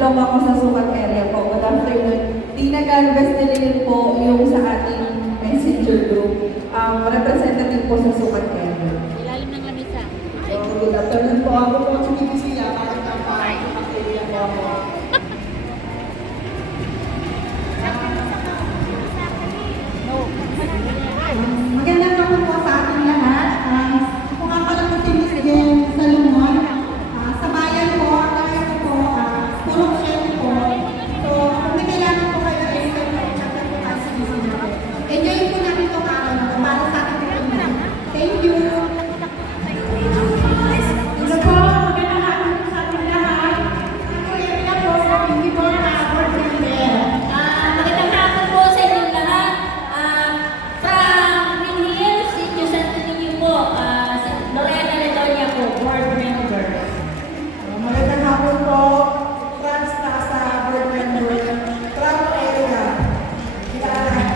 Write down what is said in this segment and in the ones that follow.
Belong ako sa sukat area po. Good afternoon. Tina Galvez Delian po yung sa ating messenger group. Representative po sa sukat area. Ilalim ng lamisa. So, good afternoon po. Ako po si Bibisia. Parang kampahan sa area po ako. Magandang hapon po sa ating lahat. Ako nga pala po si Miss Jen Salomon. Sa bayan po, kaya ko po, puro chef po. So, kung may kailangan po kayo, anytime po, chat po tayo sa Miss Jen. Enjoy po natin itong araw para sa ating mga. Thank you! Hello po, magandang hapon po sa ating lahat. Ako yung po, hindi po na board member. Magandang hapon po sa inyong lahat. From Green Hills, Sitio Santo Niño po, Lorena Ledonia po, board member. Magandang hapon po. Franz Plaza, board member. Travel area. Travel area.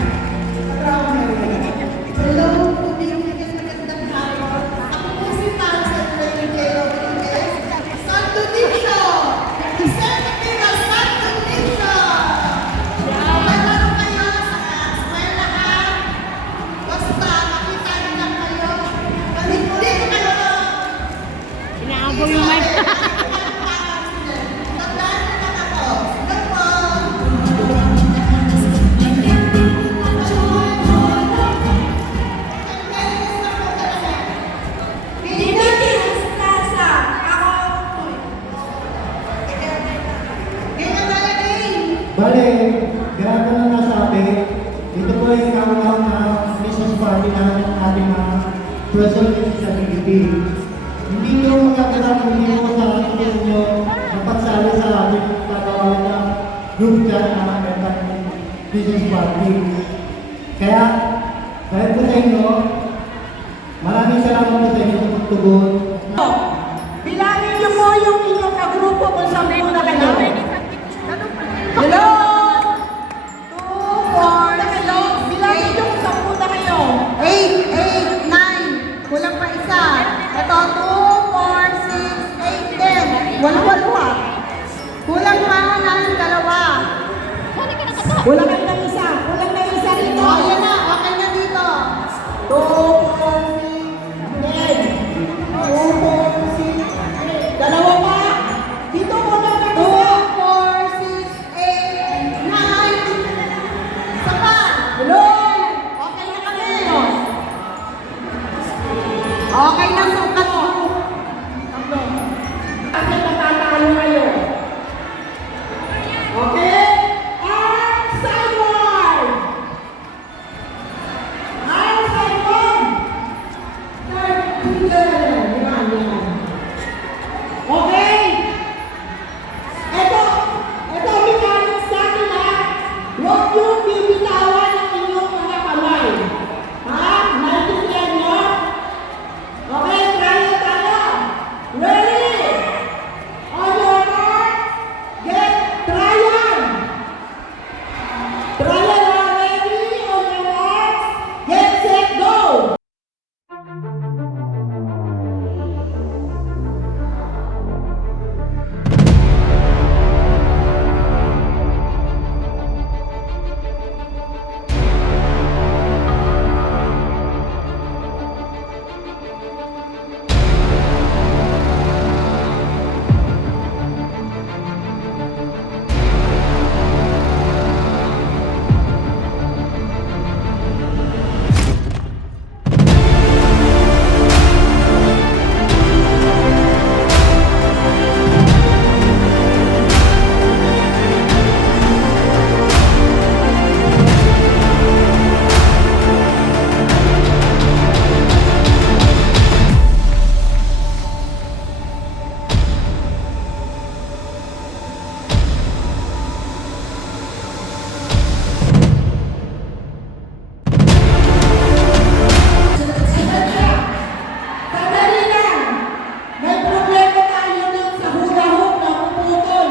Hello, good evening. Magandang hapon. Ako po si Tansa Enriqueo Rodriguez. Santo Niño! Representative ng Santo Niño! Magandang kayo sa eskwelahan. Basta makita niyo lang kayo. Hindi kayo. Inaabol yung mic. Bale, grabe na nasabi. Ito po ay countdown na Christmas party na ating mga president sa PDP. Hindi nyo magkakasama, hindi mo sa ating ninyo napagsali sa ating kagawain na group chat na metang Christmas party. Kaya, dahil po sa inyo, maraming salamat po sa inyo sa pagtugon. Bilangin niyo po yung inyong kagrupo kung saan po na kayo. Hello! 2, 4, hello? Bilangin niyo kung saan po na kayo. 8, 9. Kulang pa isa. Ito, 2, 4, 6, 8, 10. Walo-walo ha. Kulang pa ng dalawa. Kulang kayo ng isa. Kulang na isa rito. Ayan na. Okay na dito. 2, 4, 6, 10. 2, 4, 6, 8. Dalawa pa. Dito muna ka 2, isa. 4, 6, 8, 9. Isa pa. Hello? Okay na kami. Okay na sa kato. Kasi natatalo kayo. Okay? Arm sideward! Arm sideward! Third finger. Yan, yan. Okay? Ito ang mechanics sa akin ha. Huwag yung bibitawan ng inyong mga kamay. Ha? Naintindihan nyo? Okay, tayo tayo. Ready? On your mark, get trial. Trial are ready. On your mark, get set, go. Sandali lang. May problema tayo dun sa hula hoop na puputol.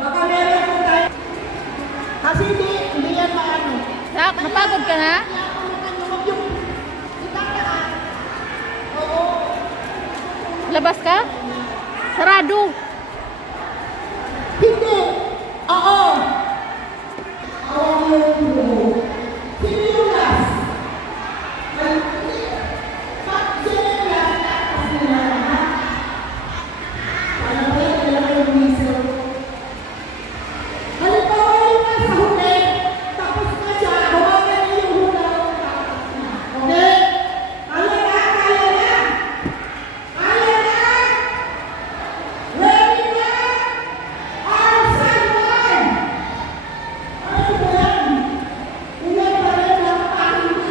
Baka meron po tayo. Kasi hindi yan maano. Sak, napagod ka na? Labas ka? Sarado. Hindi. Oo. Awan mo yung hula-hoop. Sino yung last? Ay, sino yung last? Tapos nila lahat. Alam mo yan, alam mo yung whistle. Halimbawa yung nasa huli, tapos na siya, hawakan niyo yung hula-hoop, tapos na. Okay? Kaya na, kaya na! Kaya na! Ready na! Outside one! Ano ba yan? Ulan pa rin ang pakinig.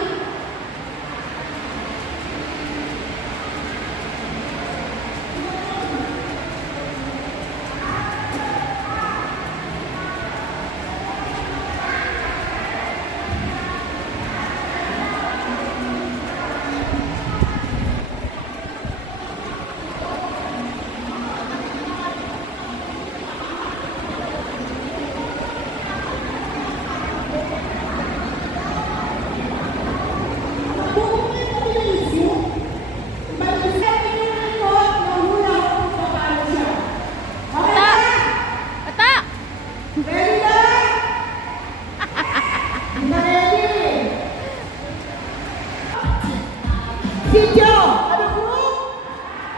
Sityo, anong group?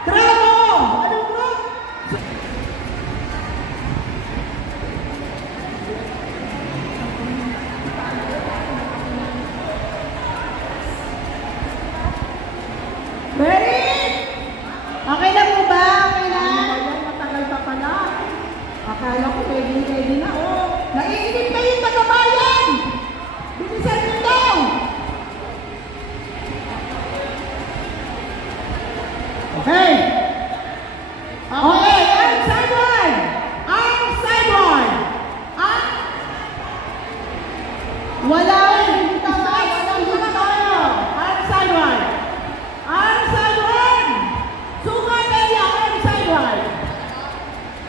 Tramo, anong group? Ready? Okay na po ba? Okay na? Matagal pa pala. Akala ko ready na. Oh, naiinip kayo yung tagabayan! Bilisan nyo daw! Okay. Okay, outside one. Outside one. Wala rin. Wala tayo. Outside one. Outside one. Sukat area. Outside one.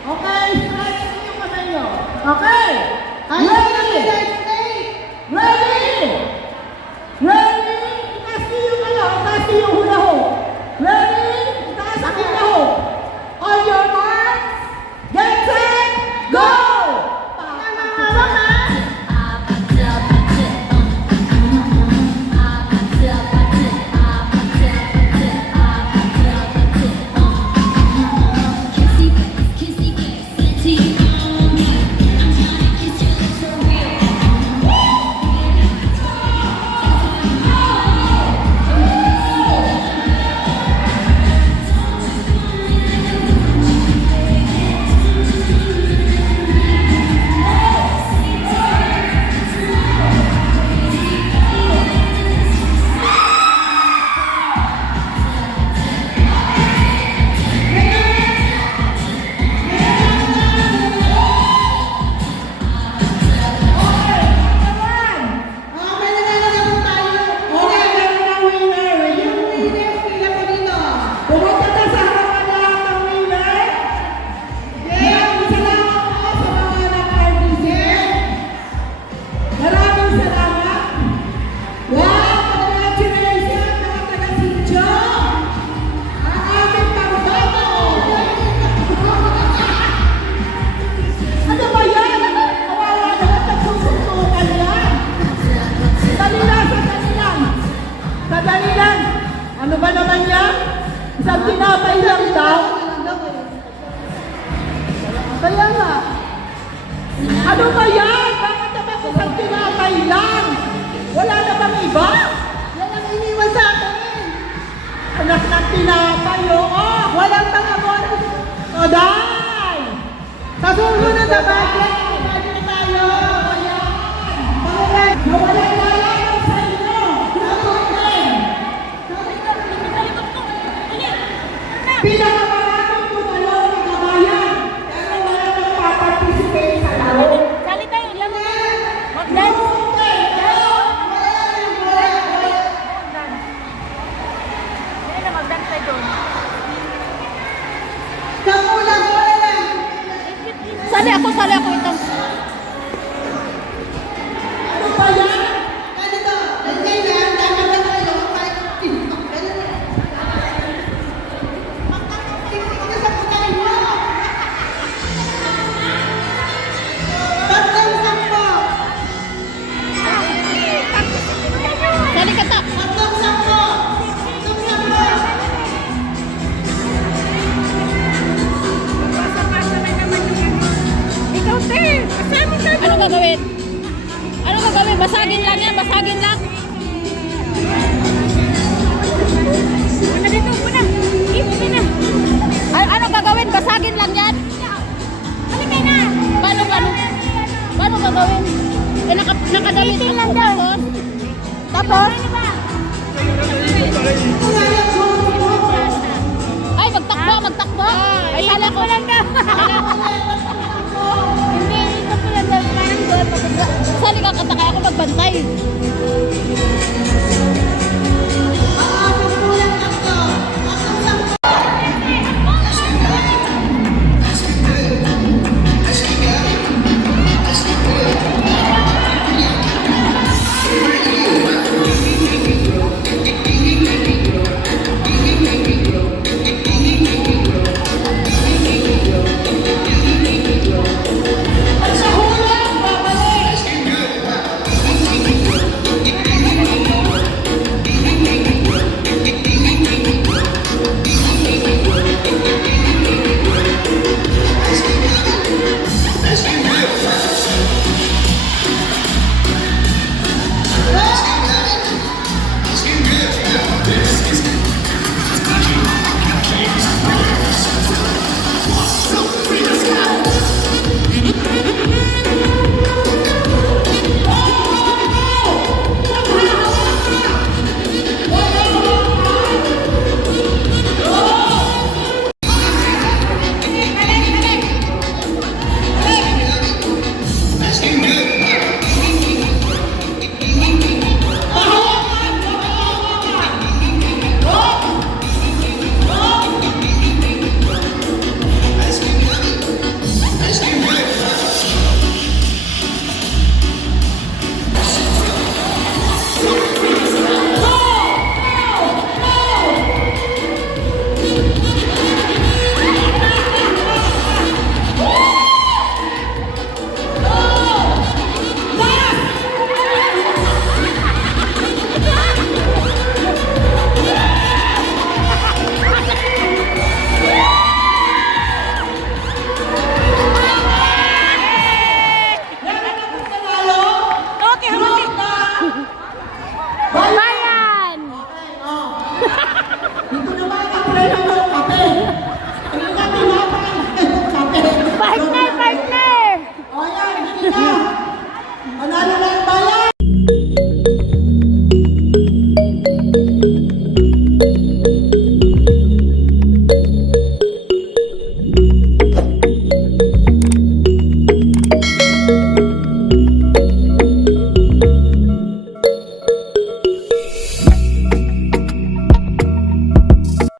Okay, stretch mo yung kamay nyo. Okay. Ready. Ready. Ready. Itaas nyo yung itaas nyo yung hula-hoop. Ready? Itaas ang hula-hoop. On your marks, get set, go! Pangalawa ha? Ano ba naman yan? Isang tinapay lang daw? Kaya nga. Ano ba yan? Bakit naman isang tinapay lang? Wala na bang iba? Yan ang iniwan sa akin. Anak ng tinapay, oo. Walang tangamon. Oday! Sa susunod na budget, budget tayo. Ayan. Nawala na lang sa inyo. Pinakamaraming tumalo ng kabayan. Pero wala nang paparticipate sa laro. Sali tayo, laro na. Mag-dance. Hindi na, mag-dance tayo doon. Sali ako ito. Ano ba yan? Meeting lang daw. Tapos? Ay, magtakbo. Ay, hala ko lang daw. Hindi, ito ko lang daw. Parang doon. Sali ka katakay ako magbantay.